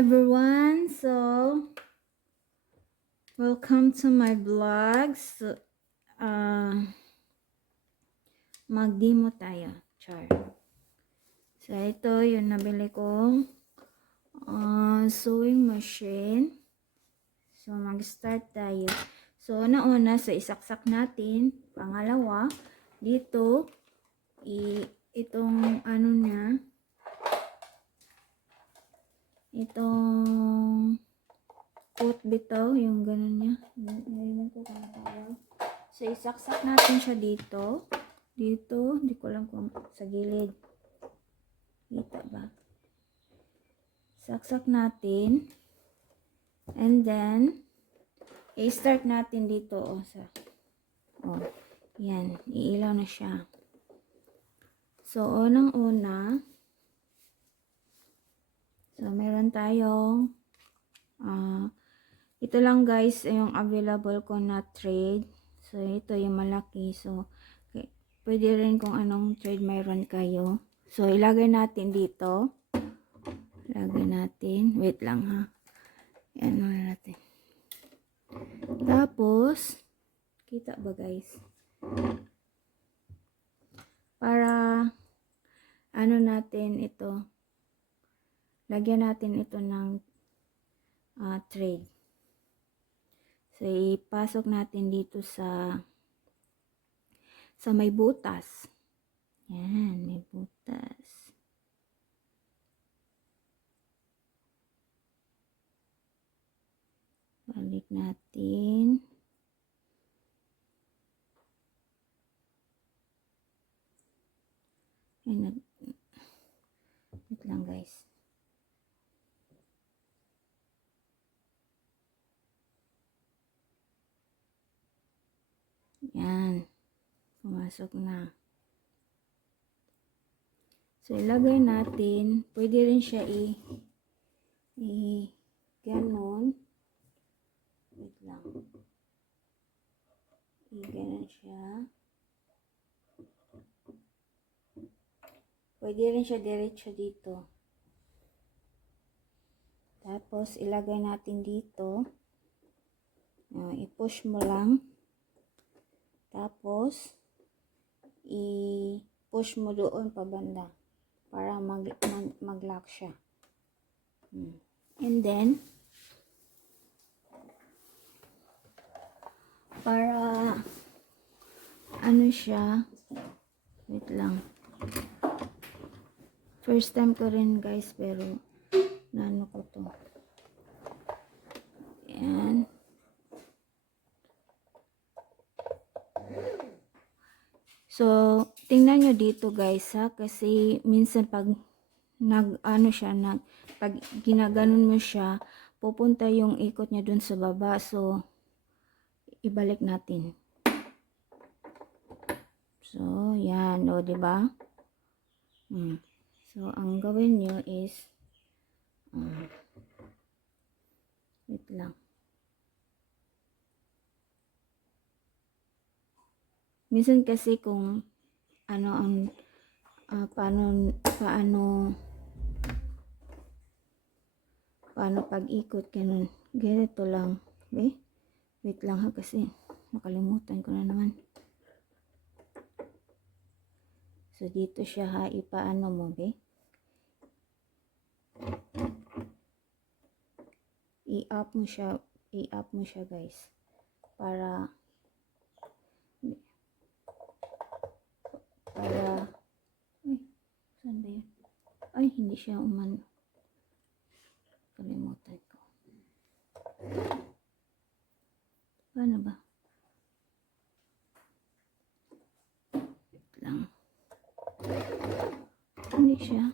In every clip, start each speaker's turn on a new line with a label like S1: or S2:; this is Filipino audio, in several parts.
S1: everyone. So, welcome to my vlog. So, uh, mag-demo tayo. Char. So, ito yung nabili kong uh, sewing machine. So, mag-start tayo. So, una-una, so isaksak natin. Pangalawa, dito, i itong ano niya, itong foot bitaw, yung ganun niya. Ngayon ko kung tawag. So, isaksak natin siya dito. Dito, hindi ko lang kung sa gilid. Kita ba? Saksak natin. And then, i-start natin dito, oh, sa, oh, yan, iilaw na siya. So, unang-una, So, meron tayong, ah, ito lang guys, yung available ko na trade. So, ito yung malaki. So, k- pwede rin kung anong trade mayroon kayo. So, ilagay natin dito. Ilagay natin. Wait lang ha. Yan muna natin. Tapos, kita ba guys? Para, ano natin ito, lagyan natin ito ng ah, trade. So, ipasok natin dito sa sa may butas. Yan, may butas. Balik natin. Nag... Wait lang guys. Yan. Pumasok na. So, ilagay natin. Pwede rin siya i, i, ganon. Wait lang. I, ganon siya. Pwede rin siya diretso dito. Tapos, ilagay natin dito. Ah, i-push mo lang. Tapos, i-push mo doon pa banda para mag, mag, mag-lock siya. Hmm. And then, para ano siya, wait lang. First time ko rin guys, pero nano ko to. Yan. So, tingnan nyo dito guys ha, kasi minsan pag nag, ano siya, nag, pag ginaganon mo siya, pupunta yung ikot niya dun sa baba. So, ibalik natin. So, yan, o, di ba? Hmm. So, ang gawin nyo is, um, wait lang. Minsan kasi kung ano ang ah, paano paano paano pag-ikot ganun. Ganito lang. Eh, wait lang ha kasi nakalimutan ko na naman. So dito siya ha ipaano mo be. I-up mo siya, i-up mo siya guys. Para para ay saan ba yun? Ay hindi siya umano kalimutan ko. Paano ba? Wait lang. Hindi siya.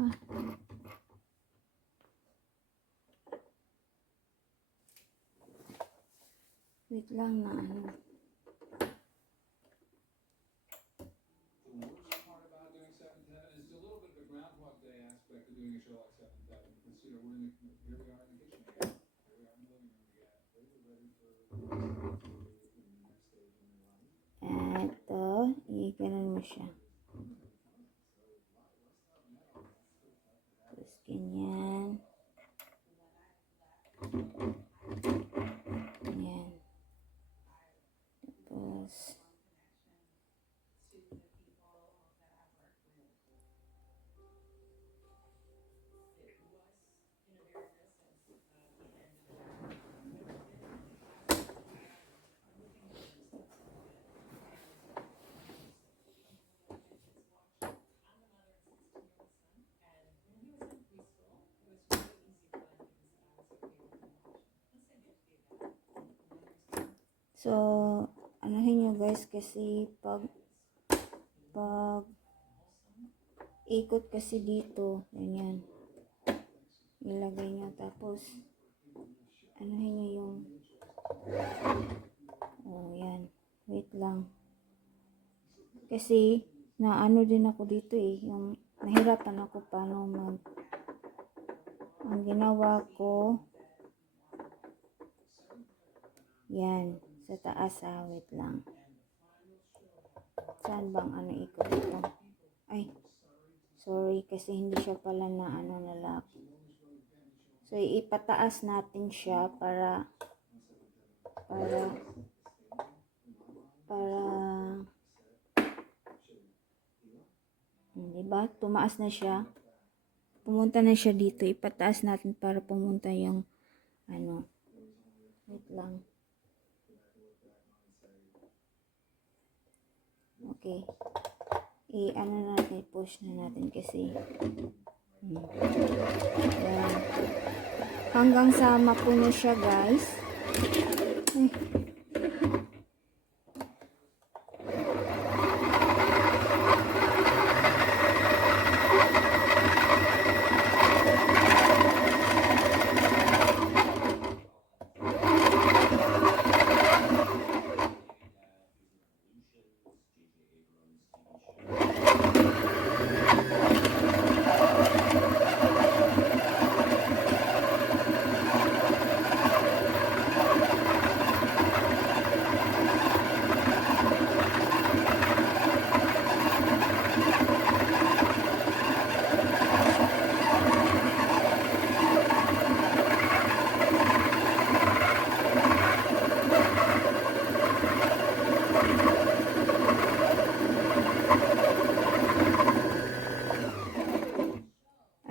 S1: Ah. wait lang na ano
S2: Thank you.
S1: So, anuhin nyo guys kasi pag pag ikot kasi dito, ganyan. Ilagay nyo tapos anuhin nyo yung oh yan. Wait lang. Kasi na ano din ako dito eh, yung nahirapan ako paano mag ang ginawa ko yan sa taas ah, wait lang. Saan bang ano ikot ito ay sorry kasi hindi siya pala na ano na lock. So ipataas natin siya para para para Hmm, diba tumaas na siya. Pumunta na siya dito. Ipataas natin para pumunta yung ano wait lang Okay. I-ano natin, push na natin kasi. Hmm. Hanggang sa mapuno siya, guys. Ay.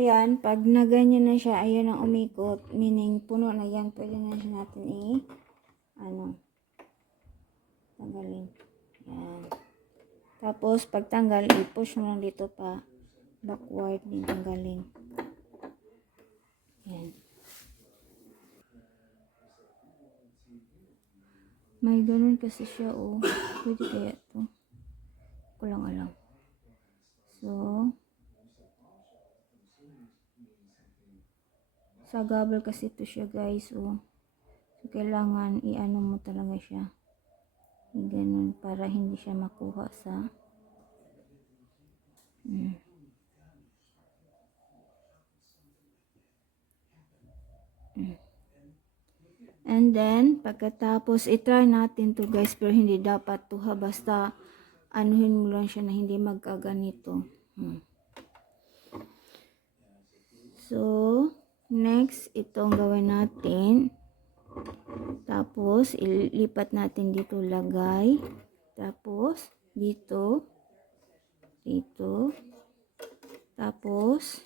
S1: Ayan, pag na ganyan na siya, ayan ang umikot, meaning puno na yan, pwede na siya natin i, ano, tanggalin. Yan. Tapos, pag tanggal, i-push mo lang dito pa, backward, din tanggalin. Yan. May ganun kasi siya, oh. Pwede kaya to. Ko lang alam. So, sa gabel kasi ito siya guys oh. so kailangan i-ano mo talaga siya i-ganon para hindi siya makuha sa mm. Mm. and then pagkatapos i-try natin to guys pero hindi dapat to ha basta anuhin mo lang siya na hindi magkaganito hmm. so Next, itong gawin natin. Tapos, ilipat natin dito lagay. Tapos, dito. Dito. Tapos,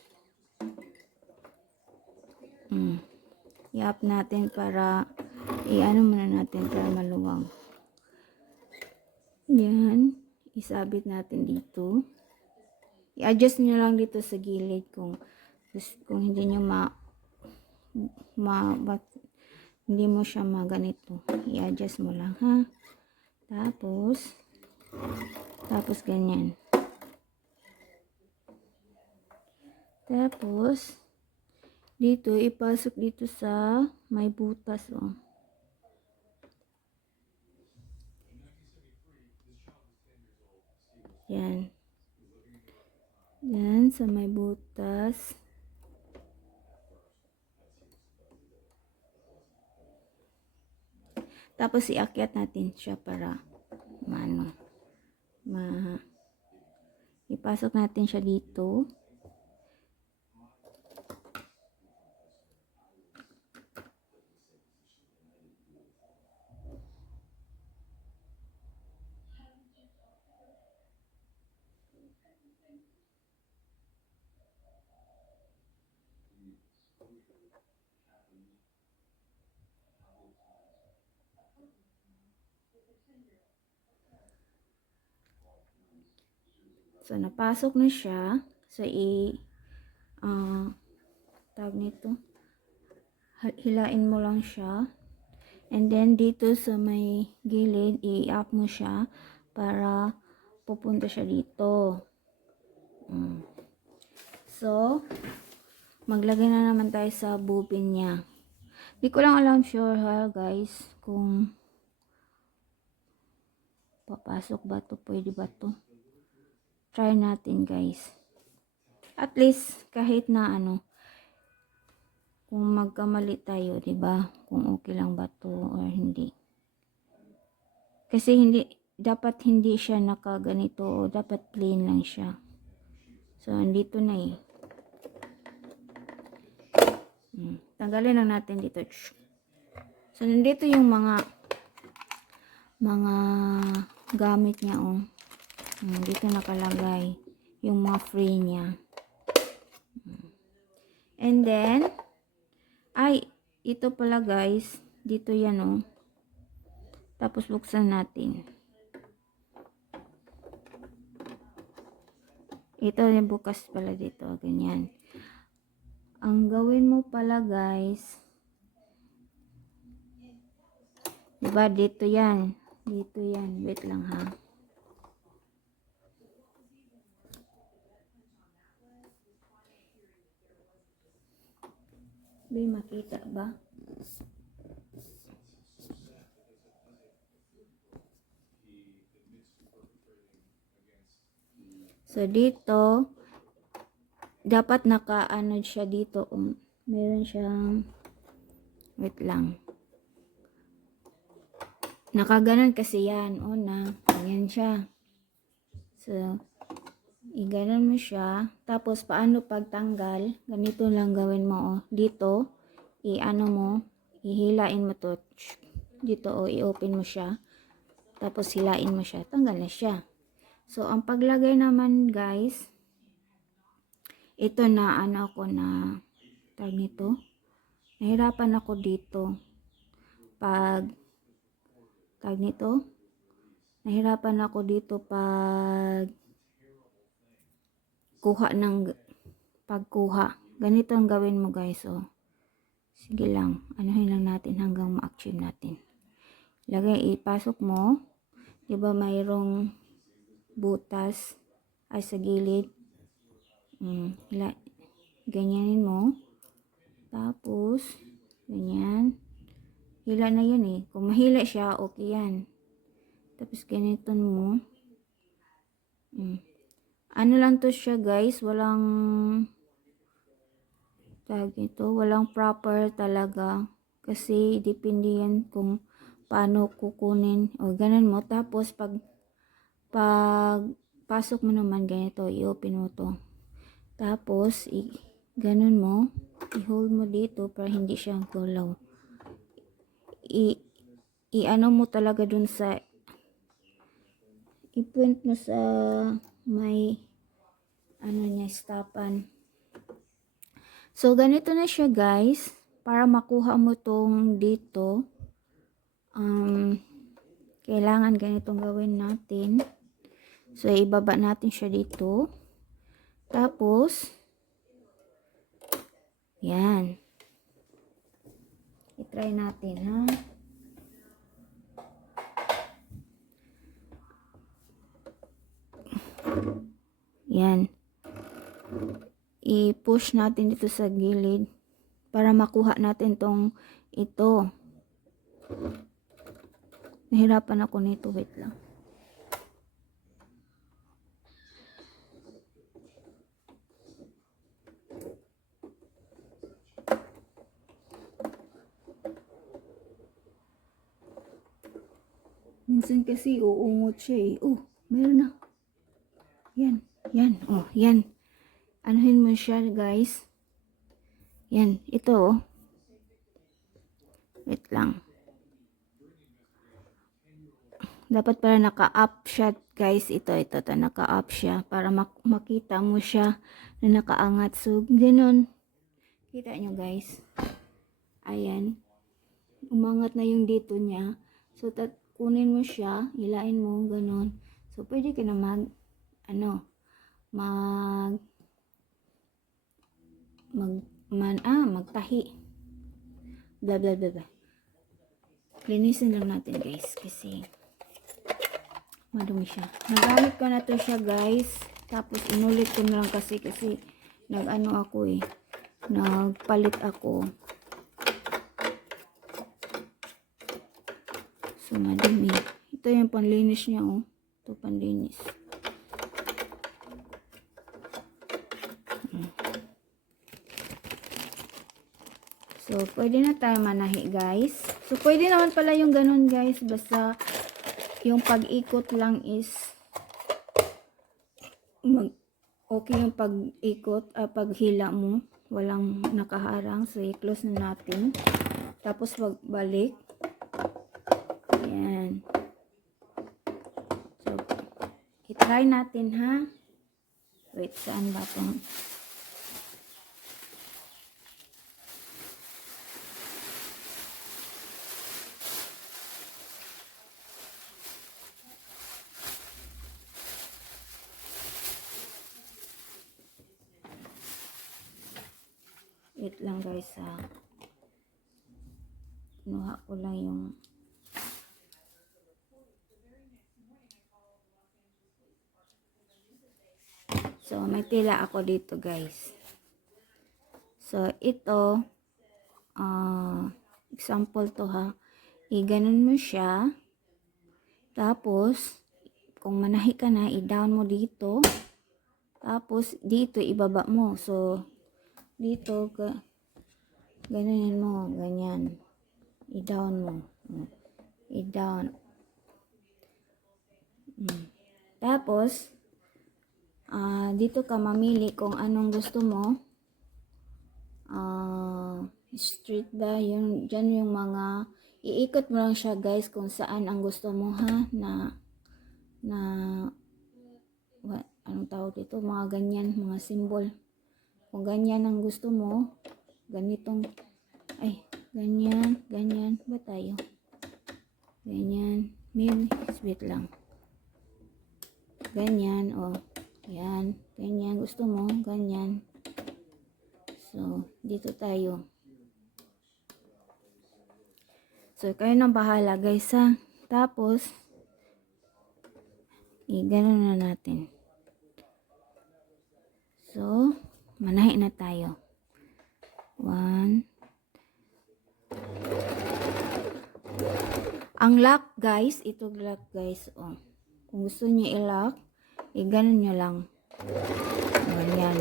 S1: mm, i-up natin para, i-ano muna natin para maluwang. Yan. Isabit natin dito. I-adjust nyo lang dito sa gilid kung kung hindi nyo ma ma bat, hindi mo siya maganito. I-adjust mo lang ha? Tapos tapos ganyan. Tapos dito ipasok dito sa may butas oh. Yan. Yan sa may butas Tapos iakyat natin siya para maano ma ipasok natin siya dito. So, napasok na siya. So, i, ah, tawag nito, hilain mo lang siya. And then, dito sa may gilid, i-up mo siya para pupunta siya dito. Mm. So, maglagay na naman tayo sa bubin niya. Di ko lang alam sure ha, guys, kung papasok ba to, pwede ba to. Try natin, guys. At least, kahit na ano, kung magkamali tayo, 'di ba? Kung okay lang ba to or hindi. Kasi hindi dapat hindi siya nakaganito, dapat plain lang siya. So andito na eh. Hmm. Tanggalin lang natin dito. So nandito yung mga mga gamit niya oh. Dito nakalagay yung mga free niya. And then ay, ito pala guys. Dito yan oh. Tapos buksan natin. Ito yung bukas pala dito. Ganyan. Ang gawin mo pala guys. Diba dito yan. Dito yan. Wait lang ha. May makita ba? So, dito, dapat naka-ano siya dito. Um, meron siyang, wait lang. Nakaganon kasi yan. O na, ganyan siya. So, iganon mo siya. Tapos, paano pagtanggal? Ganito lang gawin mo. O. Dito, i-ano mo, ihilain mo to. Dito, o, i-open mo siya. Tapos, hilain mo siya. Tanggal na siya. So, ang paglagay naman, guys, ito na, ano ako na, tag nito, nahirapan ako dito. Pag, tag nito, nahirapan ako dito pag, kuha ng, pagkuha. Ganito ang gawin mo, guys, oh. Sige lang, anuhin lang natin hanggang ma-achieve natin. Lagay, ipasok mo, di ba mayroong butas ay sa gilid. Mm, ganyanin mo. Tapos, ganyan. Hila na yan eh. Kung mahila siya, okay yan. Tapos, ganito mo. Mm. Ano lang to siya guys, walang tag ito, walang proper talaga. Kasi, depende yan kung paano kukunin. O, ganun mo. Tapos, pag pag pasok mo naman ganito, i-open mo to. Tapos, i ganun mo, i-hold mo dito para hindi siya gulaw. I, i-ano mo talaga dun sa, i-point mo sa may, ano niya, stopan. So, ganito na siya guys. Para makuha mo tong dito, um, kailangan ganitong gawin natin. So, ibaba natin siya dito. Tapos, yan. I-try natin, ha? Yan. I-push natin dito sa gilid para makuha natin tong ito. Nahirapan ako nito. Wait lang. Minsan kasi uungot siya eh. Oh, meron na. Yan. Yan. Oh, yan. Anuhin mo siya guys. Yan. Ito oh. Wait lang. Dapat pala naka-up siya guys. Ito, ito, ito. Naka-up siya. Para mak- makita mo siya na nakaangat. So, ganun. Kita nyo guys. Ayan. Umangat na yung dito niya. So, kunin mo siya, hilain mo, ganun. So, pwede ka na mag, ano, mag, mag, man, ah, magtahi. Blah, blah, blah, blah. Linisin lang natin, guys, kasi madumi siya. Nagamit ko na to siya, guys. Tapos, inulit ko na lang kasi, kasi, nag-ano ako eh. Nagpalit ako. So, madumi. Ito yung panlinis niya, oh. Ito panlinis. So, pwede na tayo manahi, guys. So, pwede naman pala yung ganun, guys. Basta, yung pag-ikot lang is mag okay yung pag-ikot, ah, paghila mo. Walang nakaharang. So, i-close na natin. Tapos, pagbalik. Ayan. So, i-try natin, ha? Wait, saan ba itong... Wait lang guys ha. Kinuha ko lang yung So, may tila ako dito guys. So, ito ah example to ha. I-ganon mo siya. Tapos, kung manahi ka na, i-down mo dito. Tapos, dito, ibaba mo. So, dito, ga, ganonin mo, ganyan. I-down mo. I-down. Mm. Tapos, ah dito ka mamili kung anong gusto mo. Ah, street ba? Yung, dyan yung mga, iikot mo lang siya guys kung saan ang gusto mo ha, na, na, what, anong tawag dito? Mga ganyan, mga symbol. Kung ganyan ang gusto mo, ganitong, ay, ganyan, ganyan, ba tayo? Ganyan, maybe, wait lang. Ganyan, oh, yan, ganyan, gusto mo, ganyan. So, dito tayo. So, kayo nang bahala guys ha. Tapos, i-ganon na natin. So, manahi na tayo. One. Ang lock guys, ito lock guys. Oh. Kung gusto niyo i-lock, i-ganon nyo lang. Ganyan.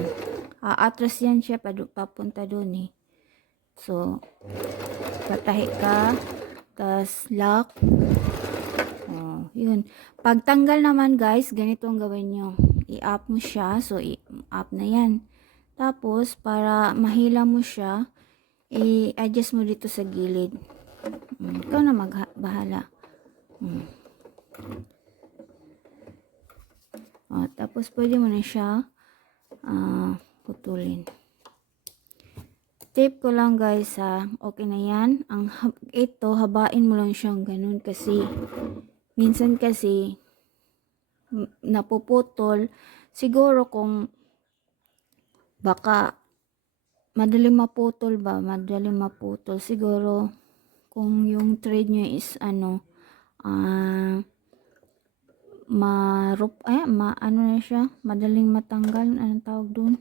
S1: Aatras yan siya papunta doon eh. So, patahi ka, tas lock. Oh, yun. Pagtanggal naman guys, ganito ang gawin nyo. I-up mo siya. So, i-up na yan. Tapos, para mahila mo siya, i-adjust mo dito sa gilid. Mm, ikaw na magbahala. Mm. Oh, tapos, pwede mo na siya ah, putulin. Tape ko lang guys ha. Okay na yan. Ang ito, habain mo lang siyang ganun kasi minsan kasi napuputol. Siguro kung baka madali maputol ba? Madali maputol. Siguro kung yung thread nyo is ano ah marup ay ma ano na siya? Madaling matanggal? Anong tawag doon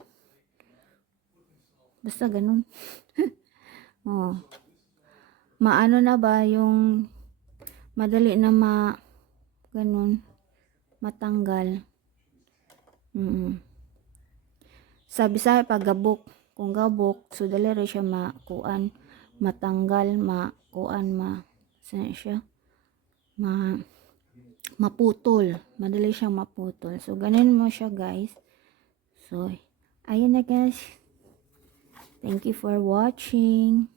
S1: basta ganun. Oh maano na ba yung madali na ma ganun matanggal? Mm sabi sa pag gabok kung gabok so dali rin siya makuan matanggal makuan ma saan siya ma maputol. Madali siyang maputol. So, ganun mo siya, guys. So, ayun na, guys. Thank you for watching.